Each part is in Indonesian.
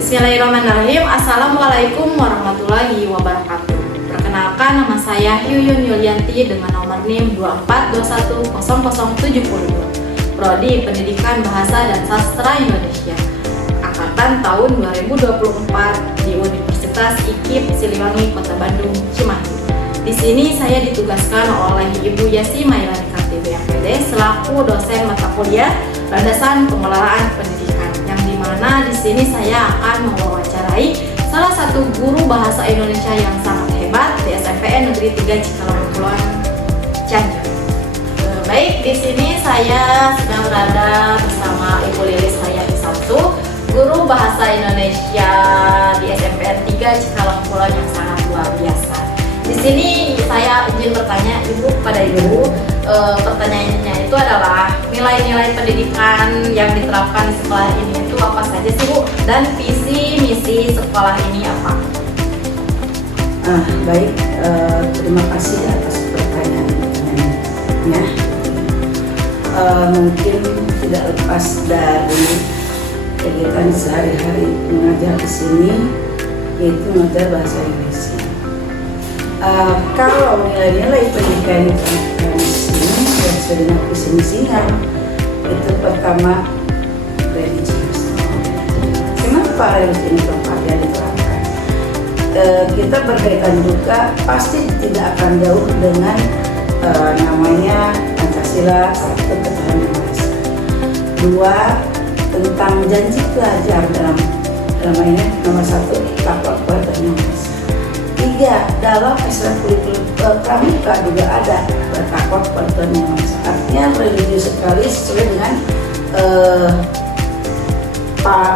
Bismillahirrahmanirrahim. Assalamualaikum warahmatullahi wabarakatuh. Perkenalkan, nama saya Yuyun Yulianti dengan nomor NIM 24210072. Prodi Pendidikan Bahasa dan Sastra Indonesia. Angkatan tahun 2024 di Universitas IKIP Siliwangi, Kota Bandung, Cimahi. Di sini saya ditugaskan oleh Ibu Yasi Mailani Kartibi MPD selaku dosen mata kuliah Landasan Pengelolaan Pendidikan, yang dimana di sini saya akan mewawancarai salah satu guru bahasa Indonesia yang sangat hebat di SMPN Negeri 3 Cikalong Kepulauan Cianjur. Baik, di sini saya sedang berada bersama Ibu Lilis Hayati Samsu, guru bahasa Indonesia di SMPN 3 Cikalong Kepulauan yang sangat luar biasa. Di sini saya izin bertanya kepada Ibu. Pertanyaannya itu adalah nilai-nilai pendidikan yang diterapkan di sekolah ini itu apa saja sih Bu? Dan visi misi sekolah ini apa? Baik, terima kasih atas pertanyaannya. Mungkin tidak lepas dari kegiatan sehari-hari mengajar di sini, yaitu mengajar bahasa Indonesia. Kalau nilai-nilai pendidikan di sini yang sudah dengan visi misinya, itu pertama religius. Kenapa religius ini tempatnya diterapkan? Kita berkaitan juga pasti tidak akan jauh dengan namanya Pancasila, satu ketahanan bangsa. Dua, tentang janji pelajar dalam ini nomor satu, takwa kepada Yang Maha Esa. Tiga, dalam ekstrakurikuler pramuka juga ada takwa kepada Yang Maha Esa. Artinya religius sekali sesuai dengan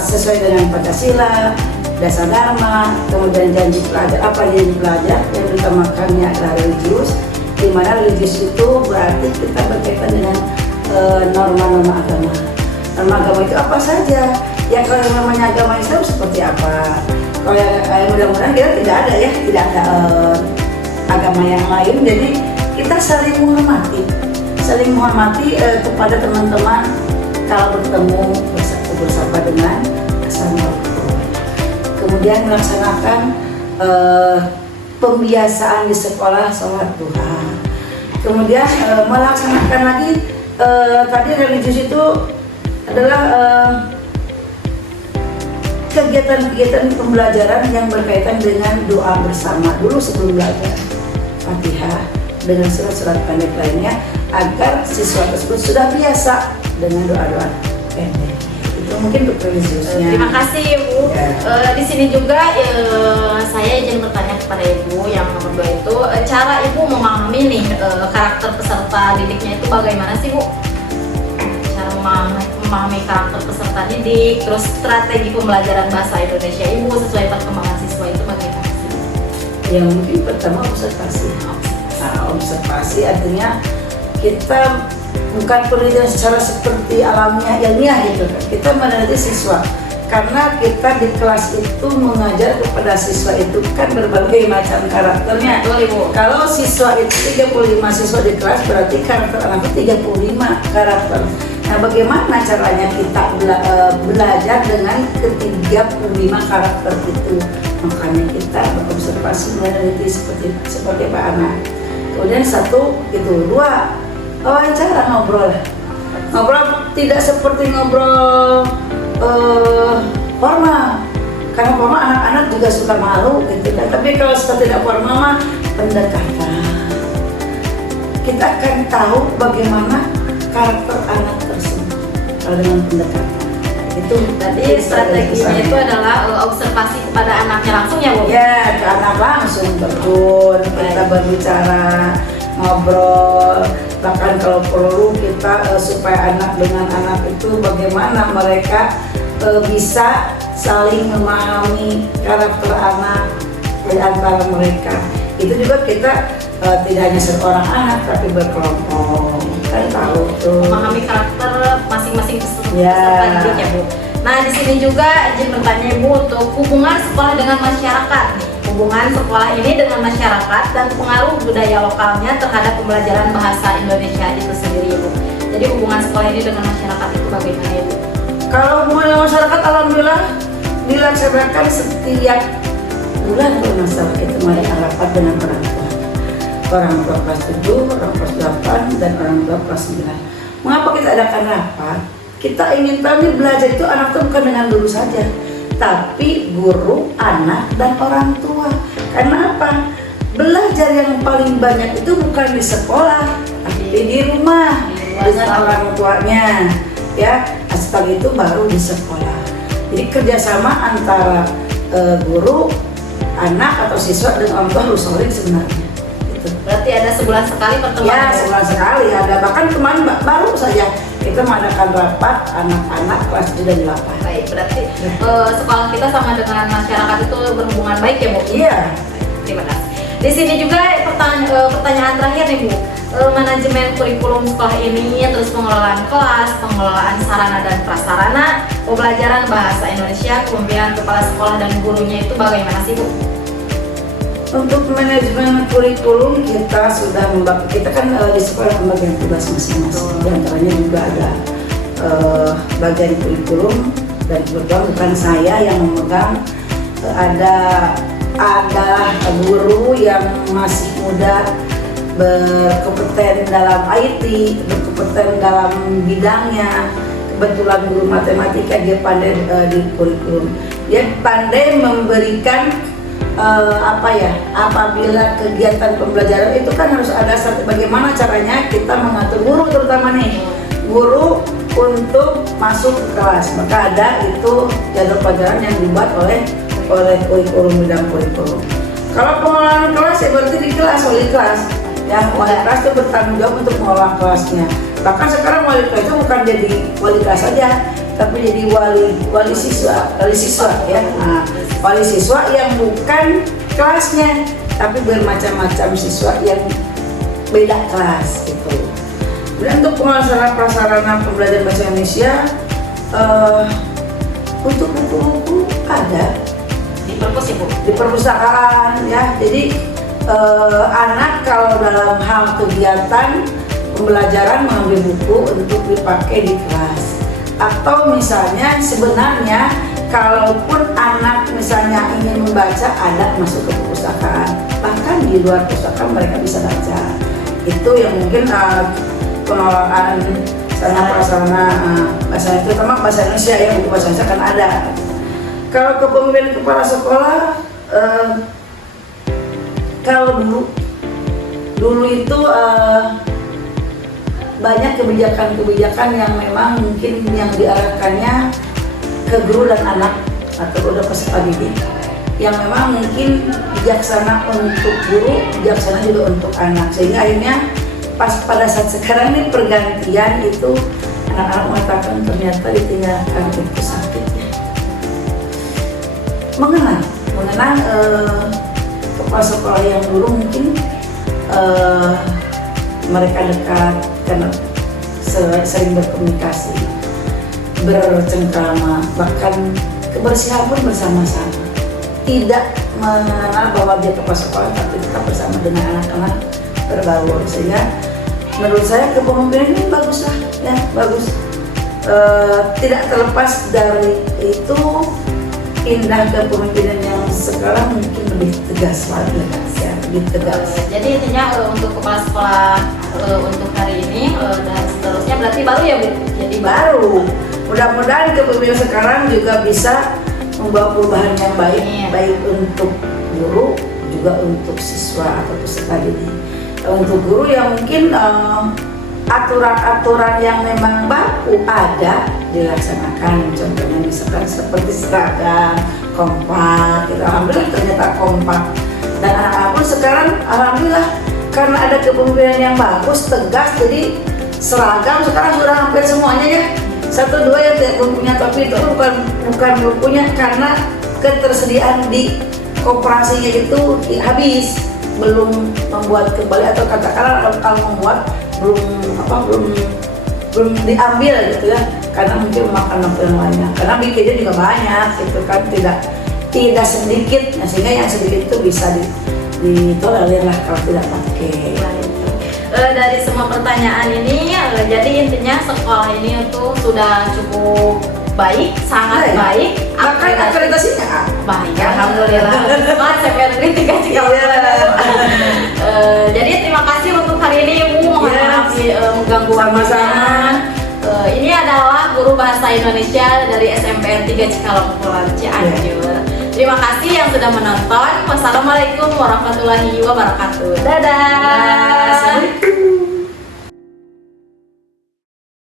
sesuai dengan Pancasila, dasar dharma, kemudian janji pelajar. Apa janji pelajar yang diutamakannya adalah religius, di mana religius itu berarti kita berkaitan dengan norma-norma agama. Norma agama itu apa saja? Ya kalau namanya agama Islam seperti apa? Kalau yang mudah-mudahan kita tidak ada agama yang lain. Jadi kita saling menghormati kepada teman-teman kalau bertemu bersama dengan sesama. Kemudian melaksanakan pembiasaan di sekolah sholat duha. Kemudian melaksanakan lagi tadi religius itu adalah kegiatan-kegiatan pembelajaran yang berkaitan dengan doa bersama dulu sebelum belajar Fatihah dengan surat-surat pendek lainnya, agar siswa tersebut sudah biasa dengan doa-doa pendek. Itu mungkin untuk religiusnya. Terima kasih Ibu. Di sini juga saya izin bertanya kepada Ibu yang nomor 2 itu, cara Ibu memahami nih karakter peserta didiknya itu bagaimana sih Bu? Cara memahami karakter peserta didik, terus strategi pembelajaran bahasa Indonesia Ibu sesuai perkembangan siswa itu bagaimana sih? Yang mungkin pertama observasi. Observasi artinya kita bukan penelitian secara seperti alamiah ilmiah gitu kan. Kita meneliti siswa karena kita di kelas itu mengajar kepada siswa itu kan berbagai macam karakternya. Kalau siswa itu 35 siswa di kelas berarti karakter anak itu 35 karakter. Nah, bagaimana caranya kita belajar dengan ke-35 karakter itu? Makanya kita berobservasi meneliti seperti Pak Anak. Kemudian satu itu, dua, wawancara, ngobrol tidak seperti ngobrol formal, karena formal anak-anak juga suka malu gitu kan. Tapi kalau sudah tidak formal mah pendekatan, kita akan tahu bagaimana karakter anak tersebut kalau dengan pendekatan. Itu tadi strateginya itu adalah observasi kepada anaknya langsung ya Bu? Ya, ke anak langsung betul. Kita berbicara, ngobrol, bahkan kalau perlu kita supaya anak dengan anak itu bagaimana mereka bisa saling memahami karakter anak di antara mereka. Itu juga kita tidak hanya seorang anak tapi berkelompok, kan tahu tuh memahami karakter masing-masing peserta didik ya Bu. Nah, di sini juga izin bertanya Ibu untuk hubungan sekolah dengan masyarakat nih. Hubungan sekolah ini dengan masyarakat dan pengaruh budaya lokalnya terhadap pembelajaran bahasa Indonesia itu sendiri Ibu. Jadi hubungan sekolah ini dengan masyarakat itu bagaimana Ibu? Kalau hubungan dengan masyarakat alhamdulillah dilaksanakan setiap bulan kalau nggak salah kita mengadakan rapat dengan orang tua. Orang tua kelas 7, orang kelas 8, dan orang tua kelas 9. Mengapa kita adakan rapat? Kita ingin tahu nih belajar itu anak itu bukan dengan guru saja, tapi guru, anak, dan orang tua. Karena apa? Belajar yang paling banyak itu bukan di sekolah, tapi di rumah dengan orang tuanya. Ya, setelah itu baru di sekolah. Jadi kerjasama antara guru, anak atau siswa dengan orang tua harus solid sebenarnya. Gitu. Berarti ada sebulan sekali pertemuan? Ya, sebulan sekali ada. Bahkan kemarin baru saja kita mengadakan rapat anak-anak kelas 7 dan 8. Baik, berarti sekolah kita sama dengan masyarakat itu berhubungan baik ya Bu? Iya. Terima kasih. Di sini juga pertanyaan terakhir nih Bu. Manajemen kurikulum sekolah ini, terus pengelolaan kelas, pengelolaan sarana dan prasarana, pembelajaran bahasa Indonesia, kepemimpinan kepala sekolah dan gurunya itu bagaimana sih Bu? Untuk manajemen kurikulum kita sudah membagi, kita kan di sekolah pembagian tugas masing-masing. Di antaranya juga ada bagian kurikulum, dan kebetulan bukan saya yang memegang, ada guru yang masih muda berkompeten dalam IT, berkompeten dalam bidangnya. Kebetulan guru matematika, dia pandai di kurikulum. Dia pandai memberikan apabila kegiatan pembelajaran itu kan harus ada bagaimana caranya kita mengatur guru, terutama nih guru untuk masuk ke kelas. Maka ada itu jadwal pelajaran yang dibuat oleh kurikulum, bidang kurikulum. Kalau pengelolaan kelas ya berarti di kelas, wali kelas. Ya, wali kelas itu bertanggung jawab untuk mengelola kelasnya. Bahkan sekarang wali kelas itu bukan jadi wali kelas saja, tapi jadi wali siswa ya. Nah, wali siswa yang bukan kelasnya, tapi bermacam-macam siswa yang beda kelas gitu. Dan untuk pengelolaan prasarana pembelajaran bahasa Indonesia, untuk buku-buku ada di perpustakaan ya. Jadi anak kalau dalam hal kegiatan pembelajaran mengambil buku untuk dipakai di kelas, atau misalnya sebenarnya kalaupun anak misalnya ingin membaca, ada masuk ke perpustakaan, bahkan di luar perpustakaan mereka bisa baca. Itu yang mungkin pengelolaan sarana prasarana bahasa, terutama bahasa Indonesia ya, buku bahasa Indonesia kan ada. Kalau kepemimpinan kepala sekolah, kalau dulu itu banyak kebijakan-kebijakan yang memang mungkin yang diarahkannya ke guru dan anak atau udah peserta didik, yang memang mungkin bijaksana untuk guru, bijaksana juga untuk anak, sehingga akhirnya pada saat sekarang ini pergantian itu anak-anak mengatakan ternyata ditinggalkan itu sakitnya. Mengenal kepala sekolah yang dulu mungkin mereka dekat karena sering berkomunikasi, bercengkrama, bahkan kebersihan pun bersama-sama. Tidak mengenal bahwa dia kepala sekolah, tapi tetap bersama dengan anak-anak berbaur. Sehingga menurut saya kepemimpinan ini bagus lah, ya bagus. Tidak terlepas dari itu, indah kepemimpinan yang sekarang mungkin lebih tegas lagi ya, lebih tegas. Jadi intinya untuk kepala sekolah untuk hari ini dan seterusnya berarti baru ya Bu? Jadi baru. Mudah-mudahan kepemimpinan sekarang juga bisa membawa perubahan yang baik, baik untuk guru juga untuk siswa atau peserta didik. Untuk guru yang mungkin aturan-aturan yang memang baku ada dilaksanakan, contohnya misalkan seperti seragam, kompak, gitu. Alhamdulillah ternyata kompak. Dan anak-anak pun sekarang alhamdulillah karena ada kepemimpinan yang bagus, tegas, jadi seragam sekarang sudah hampir semuanya ya. 1-2 yang tidak punya topi itu bukan punya karena ketersediaan di koperasinya itu habis, belum membuat kembali atau katakanlah kalau membuat belum diambil gitu ya, karena mungkin makan waktu yang lainnya, karena bikinnya juga banyak gitu kan, tidak sedikit, nah, sehingga yang sedikit itu bisa ditolerir lah kalau tidak pakai. Dari semua pertanyaan ini jadi intinya sekolah ini itu sudah cukup baik, sangat baik. Bahkan akreditasinya A. Baik, alhamdulillah. Semangat SMP Negeri 3 Cikalongbolan. Jadi terima kasih untuk hari ini Ibu, mohon maaf mengganggu Sama-sama. Ini adalah guru bahasa Indonesia dari SMPN 3 Cikalongbolan Cianjur. Terima kasih yang sudah menonton. Wassalamualaikum warahmatullahi wabarakatuh. Dadah. Assalamualaikum.